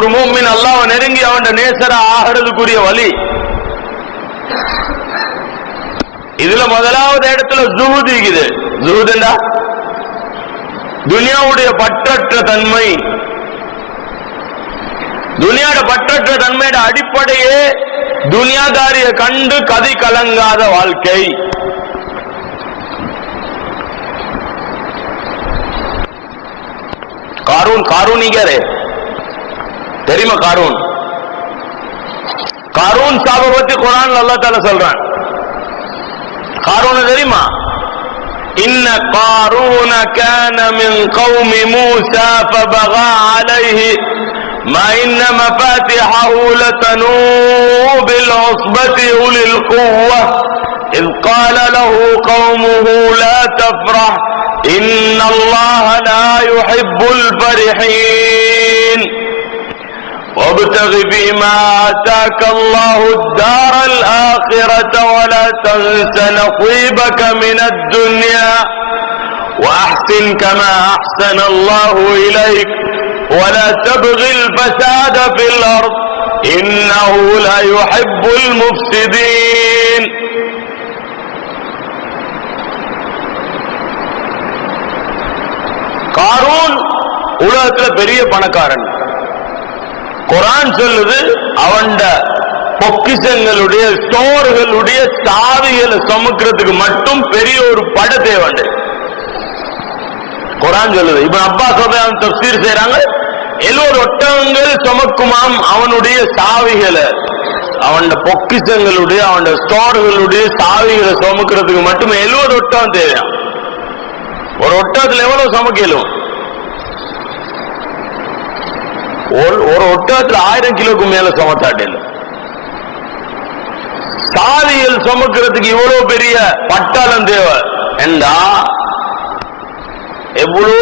ஒரு மூமின் அல்லாஹ்வை நெருங்கி அவன் நேசரா ஆகிறதுக்குரிய வழி. இதுல முதலாவது இடத்துல ஜுஹூத் இருக்குது. ஜுஹூத்னா துனியாவுடைய பற்றற்ற தன்மை. துனியாவோட பற்றற்ற தன்மையோட அடிப்படையே துனியாதாரிய கண்டு கதி கலங்காத வாழ்க்கை. காரூன் நீங்க தெரியுமா? காரூன் சாப பத்தி குர்ஆன்ல அல்லாஹ் தஆலா சொல்றான். காரூன் தெரியுமா? இன்ன காரூன கான மின் கௌமி மூஸா ஃபபகா அலைஹி மா இன்ன மஃபாத்திஹஹு லதனூ பில் உஸ்பதி உலில் குவ்வ إذ قال له قومه لا تفرح إن الله لا يحب الفرحين وابتغ فيما آتاك الله الدار الآخرة ولا تنس نصيبك من الدنيا وأحسن كما أحسن الله إليك ولا تبغ الفساد في الأرض إنه لا يحب المفسدين. காரூன் உலகத்துல பெரிய பணக்காரன். குர்ஆன் சொல்லுது அவன் பொக்கிஷங்களுடைய ஸ்டோர்களுடைய சாவிகளை சுமக்கிறதுக்கு மட்டும் பெரிய ஒரு பட தேவை. குர்ஆன் சொல்லுது. இப்னு அப்பாஸ் அவர்கள் தஃப்சீர் செய்றாங்க, 70 ஒட்டகங்கள் சுமக்குமாம் அவனுடைய சாவிகளை, அவன் பொக்கிஷங்களுடைய அவன் ஸ்டோர்களுடைய சாவிகளை சுமக்கிறதுக்கு மட்டும் 70 ஒட்டகம் தேவையா. ஒரு ஒட்டகத்தில் எவ்வளவு சுமக்கலும்? ஒரு ஒட்டகத்தில் 1000 கிலோக்கு மேல சுமத்தாட்டில். சாவிகள் சுமக்கிறதுக்கு இவ்வளவு பெரிய பட்டாளம் தேவை என்றா எவ்வளவு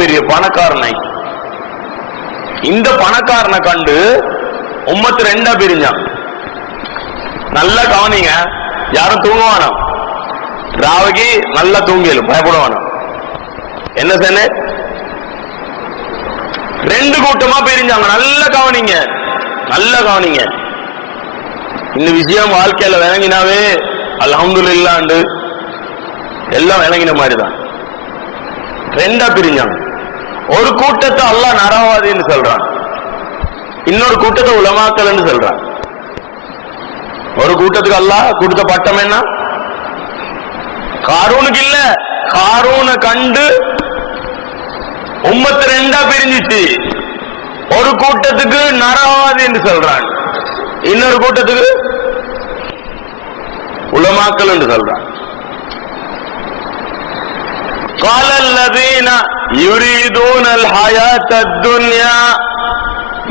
பெரிய பணக்காரனை. இந்த பணக்காரனை கண்டு உம்மத்து ரெண்டா பிரிஞ்சான். நல்லா கவனிங்க, யாரும் தூங்குவானோ ராவகி நல்லா தூங்கியலும் பயப்படுவானோ. என்ன சொன்ன? ரெண்டு கூட்டமா பிரிஞ்சாங்க. நல்ல கவனிங்க, நல்ல கவனிங்க. இந்த விஷயம் வாழ்க்கையில விளங்கினாவே அல்ஹம்துலில்லாஹ் எல்லாம் விளங்கின மாதிரிதான். ரெண்டா பிரிஞ்சாங்க. ஒரு கூட்டத்தை அல்லாஹ் நரகவாதின்னு சொல்றான், இன்னொரு கூட்டத்தை உலமாக்கல்னு சொல்றான். ஒரு கூட்டத்துக்கு அல்லாஹ் கொடுத்த பட்டம் என்ன? காரூனுக்கு இல்ல, காரூனை கண்டு உம்மத்து ரெண்டா பிரிஞ்சிச்சு. ஒரு கூட்டத்துக்கு நரகவாதி என்று சொல்றான், இன்னொரு கூட்டத்துக்கு உலமாக்கல் என்று சொல்றான். قال الذين يريدون الحياة الدنيا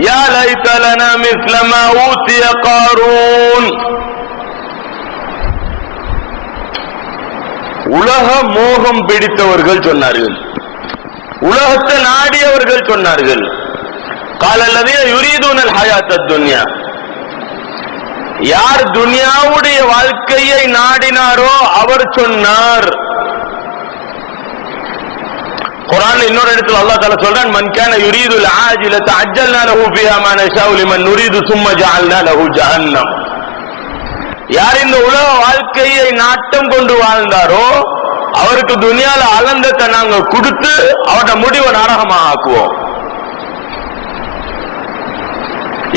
يا ليت لنا مثل ما أوتي قارون. உலக மோகம் பிடித்தவர்கள் சொன்னார்கள், உலகத்தை நாடியவர்கள் சொன்னார்கள். قال الذين يريدون الحياة الدنيا, யார் துனியாவுடைய வாழ்க்கையை நாடினாரோ அவர் சொன்னார். குர்ஆன்ல இன்னொரு இடத்துல அல்லாஹ் தஆலா சொல்றான், மன் கான யுரீதுல் ஆஜிலத அஜ்ஜல்னா லஹு ஃபீஹா மா நஷாஉ லிமன் நுரீது சும்ம ஜஅல்னா லஹு ஜஹன்னம். யார் இந்த உலக வாழ்க்கையை நாட்டம் கொண்டு வாழ்ந்தாரோ அவருக்கு துனியால ஆனந்தத்தை நாங்க கொடுத்து அவருடைய முடிவை நரகமாக ஆக்குவோம்.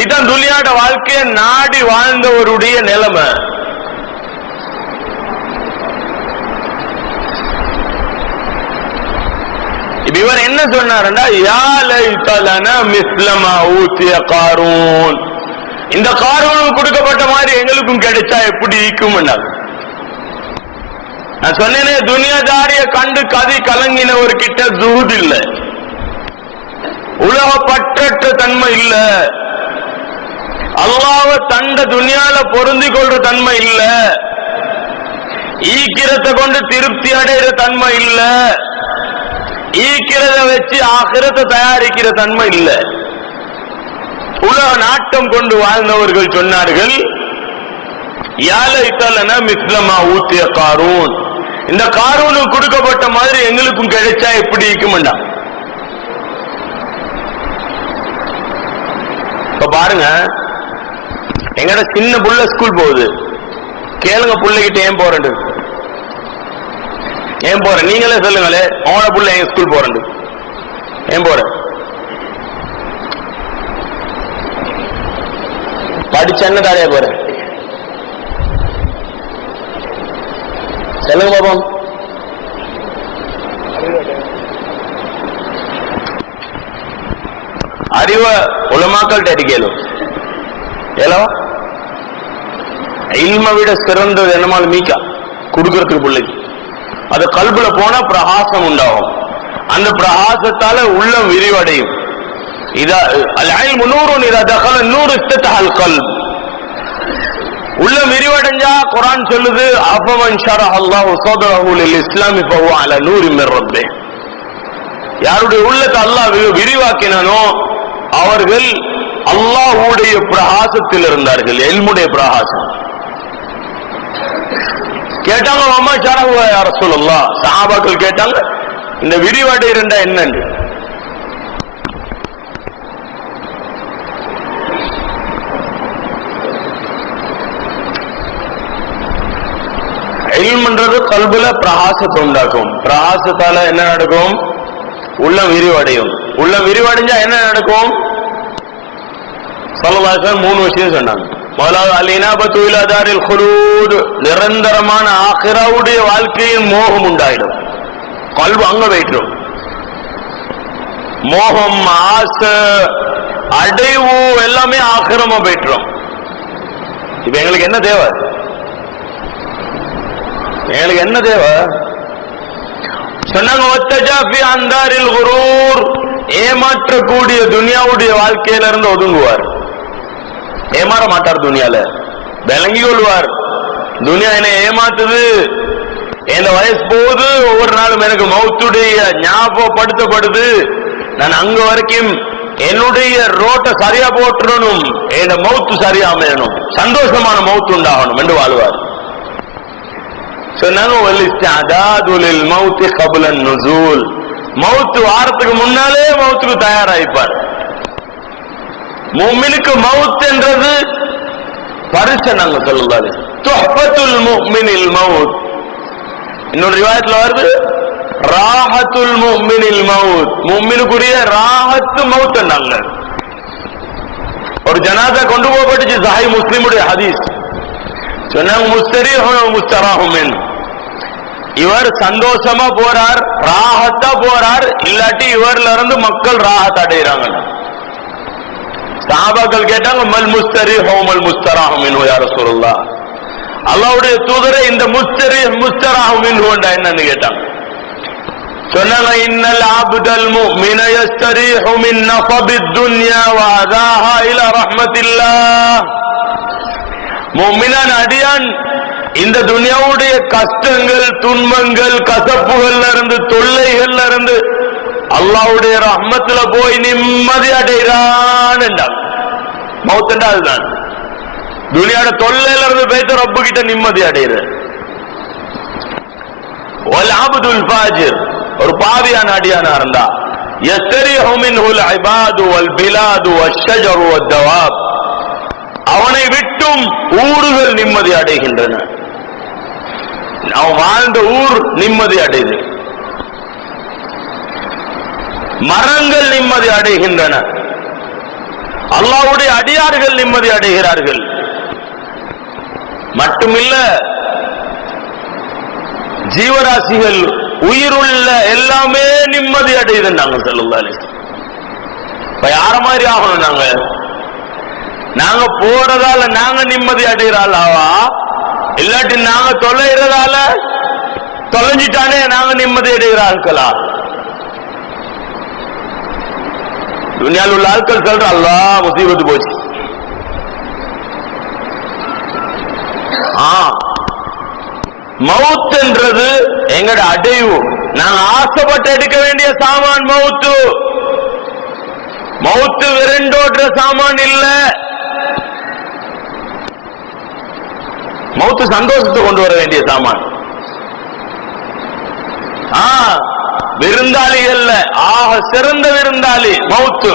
இதான் துனியாட வாழ்க்கையை நாடி வாழ்ந்தவருடைய நிலைமை. இவர் என்ன சொன்னாருன்னா, யா லைத லனா மிஸ்ல மா ஊதிய காரூன், இந்த காரூனுக்கு கொடுக்கப்பட்ட மாதிரி எங்களுக்கும் கிடைச்சா எப்படி இருக்கும். நான் சொன்னேனே, துனியாதாரிய கண்டு கதி கலங்கினவர் கிட்ட ஜுஹூத் இல்ல, உலக பற்றற்ற தன்மை இல்ல, அல்லாஹ்வை தண்ட துனியால பொருந்தி கொள்ற தன்மை இல்ல, ஈக்கிரத்தை கொண்டு திருப்தி அடைகிற தன்மை இல்ல, ஈக்கிறத வச்சு ஆகிரத்தை தயாரிக்கிற தன்மை இல்ல. உலக நாட்டம் கொண்டு வாழ்ந்தவர்கள் சொன்னார்கள், யா லைத லனா மிஸ்ல மா ஊதிய காரூன், இந்த காரூனுக்கு கொடுக்கப்பட்ட மாதிரி எங்களுக்கும் கிடைச்சா எப்படி இருக்கும்டா. பாருங்க, எங்கட சின்ன புள்ள ஸ்கூல் போகுது, கேளுங்க புள்ளைகிட்ட ஏன் போறேன், ஏன் போற, நீங்களே சொல்லுங்களே, அவனோட புள்ள எங்க ஸ்கூல் போறேன், ஏன் போற, படிச்ச என்ன தாரையா போற, சொல்லுங்க பாப்போம். அறிவ உலமாக்கள்கிட்ட அடிக்கலும் ஏலோ இல்ம விட சிறந்தது என்னமால் மீக்கா கொடுக்கறதுக்கு பிள்ளைக்கு. அது கல்புல போனா பிரகாசம் உண்டாகும், அந்த பிரகாசத்தால உள்ளம் விரிவடையும். உள்ளம் விரிவடைஞ்சா குர்ஆன் சொல்லுது, அஃபமன் ஷரஹ அல்லாஹு ஸத்ரஹு லில் இஸ்லாமி ஃபஹுவ அலா நூரின் மின் ரப்பிஹ். யாருடைய உள்ளத்தை அல்லாஹ் விரிவாக்கினானோ அவர்கள் அல்லாஹ்வுடைய பிரகாசத்தில் இருந்தார்கள், இல்முடைய பிரகாசம். கேட்டாங்க, அம்மா ஷரஹு யா ரசூலல்லாஹ், சஹாபாக்கள் கேட்டாங்க, இந்த விரிவடைறண்டா என்னன்னு. இல்ம்ன்றது கல்புல பிரகாசத்தை உண்டாக்கும், பிரகாசத்தால என்ன நடக்கும், உள்ளம் விரிவடையும். உள்ளம் விரிவடைஞ்சா என்ன நடக்கும், ஸல்லல்லாஹு அலைஹி வஸல்லம் 3 விஷயம் சொன்னாங்க. முதலாவது அல்-இனாபத்து இலா தாரில் குலூத், நிரந்தரமான ஆகிராவுடைய வாழ்க்கையின் மோகம் உண்டாயிடும், கல்பு அங்க போயிடும். மோகம், ஆசை, அடைவு எல்லாமே ஆகிரமா போயிட்டுரும். இப்ப எங்களுக்கு என்ன தேவை, எங்களுக்கு என்ன தேவை சொன்னாங்க, வத்தஜாஃபி அந்தாரில் குரூர், ஏமாற்றக்கூடிய துனியாவுடைய வாழ்க்கையில இருந்து ஒதுங்குவார். ஏமாற மாட்டார், துனியால விளங்கி கொள்வார். துனியா என்ன ஏமாத்துது, இந்த வயசு போகுது, ஒவ்வொரு நாளும் எனக்கு மௌத்துடைய ஞாபகப்படுத்தப்படுது, நான் அங்க வரைக்கும் என்னுடைய ரோட்டை சரியா போட்டுறணும், என் மௌத்து சரியா அமையணும், சந்தோஷமான மௌத்து உண்டாகணும் என்று வாழ்வார். சொன்னாங்க, மௌத்து வாரத்துக்கு முன்னாலே மௌத்துக்கு தயாராகிப்பார். முஃமினுக்கு மௌத் என்றது பரிசு. நாங்க சொல்லலாம், துஹ்பத்துல் முஃமினில் மௌத். இன்னொரு ரிவாயத்துல வருது, ராஹத்துல் முஃமினில் மௌத், முஃமினுக்குரிய ராஹத்து மௌத் என்றாங்க. ஒரு ஜனாதா கொண்டு போகப்பட்டுச்சு, சஹீஹ் முஸ்லிமுடைய ஹதீஸ். சொன்னாங்க, முஸ்தரீஹுன் முஸ்தராஹும் மின், இவர் சந்தோஷமா போறார், ராஹத்தா போறார், இல்லாட்டி இவர்ல இருந்து மக்கள் ராஹத் அடைகிறாங்க. சஹாபாக்கள் கேட்டாங்க, மல் முஸ்தரீஹு மல் முஸ்தராஹு மின்ஹு யா ரசூலுல்லாஹ், அல்லாஹ்வுடைய தூதரே இந்த முஸ்தரீஹ் முஸ்தராஹு மின்ஹு என்னன்னு கேட்டாங்க. சொன்னாங்க, இன்னல் அப்தல் முஃமின யஸ்தரீஹு மின் நஃபித் துன்யா வ அதாஹா இலா ரஹ்மத்தில்லாஹ். முஃமினான அடியான் இந்த துனியாவுடைய கஷ்டங்கள், துன்பங்கள், கசப்புகள்ல இருந்து, தொல்லைகள்ல இருந்து அல்லாஹ்வுடைய ரஹ்மத்துல போய் நிம்மதி அடைகிறான் என்றார். மௌத்தண்டா அதுதான், துனியாவோட தொல்லையில இருந்து போயிட்டு ரப்பு கிட்ட நிம்மதி அடைகிற. வல் அப்துல் ஃபாஜிர், ஒரு பாவியான அடியானா இருந்தா, யஸ்தரிஹு மின்ஹுல் இபாது வல் பிலாது வஷ்ஷஜரு வத்தவாப், அவனை விட்டும் ஊர்கள் நிம்மதி அடைகின்றன, அவன் வாழ்ந்த ஊர் நிம்மதி அடைது, மரங்கள் நிம்மதி அடைகின்றன, அல்லாஹ்வுடைய அடியார்கள் நிம்மதி அடைகிறார்கள். மட்டுமில்ல, ஜீவராசிகள், உயிருள்ள எல்லாமே நிம்மதி அடையுதுன்னாங்க ஸல்லல்லாஹு அலைஹி வஸல்லம். இப்ப யார மாதிரி ஆகணும், நாங்க போறதால நாங்க நிம்மதி அடைகிறாளாவா, இல்லாட்டி நாங்க தொலைறதால தொலைஞ்சிட்டானே நாங்க நிம்மதி அடைகிற ஆட்களா? துனியாவில் உள்ள ஆட்கள் சொல்ற, அல்லாஹ் முசீபத்து போச்சு. மவுத் என்றது எங்கட அடைவு, நாங்க ஆசைப்பட்டு எடுக்க வேண்டிய சாமான் மவுத்து. மவுத்து விரண்டோடுற சாமான் இல்ல, மவுத்து சந்தோஷத்தை கொண்டு வர வேண்டிய சாமான். விருந்தாளிகள்ல ஆக சிறந்த விருந்தாளி மவுத்து.